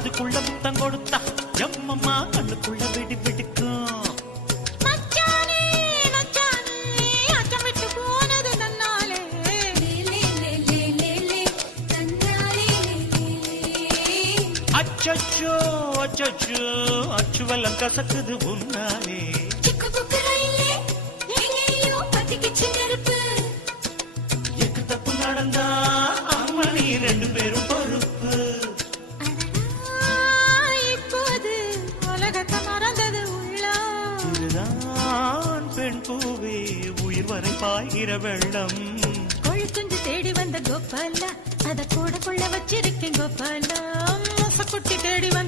முத்தம் கொடுத்தா எம்மம்மா கண்ணுக்குள்ள வெடி வெடிக்கும். மச்சானே மச்சானே அச்சம் விட்டு போனது நன்னாலே அச்சச்சோ அச்சச்சோ அச்சுவெல்லாம் கசக்குது உன்னாலே. எக்கு தப்பு நடந்தா அம்மணி ரெண்டு பேரும் பூவே உயிர் வரை பாய்கிற வெள்ளம். கொழுக்குஞ்சு தேடி வந்த கோபாலா அத கூட கொள்ள வச்சிருக்கேன் கோபாலா. குட்டி தேடி வந்த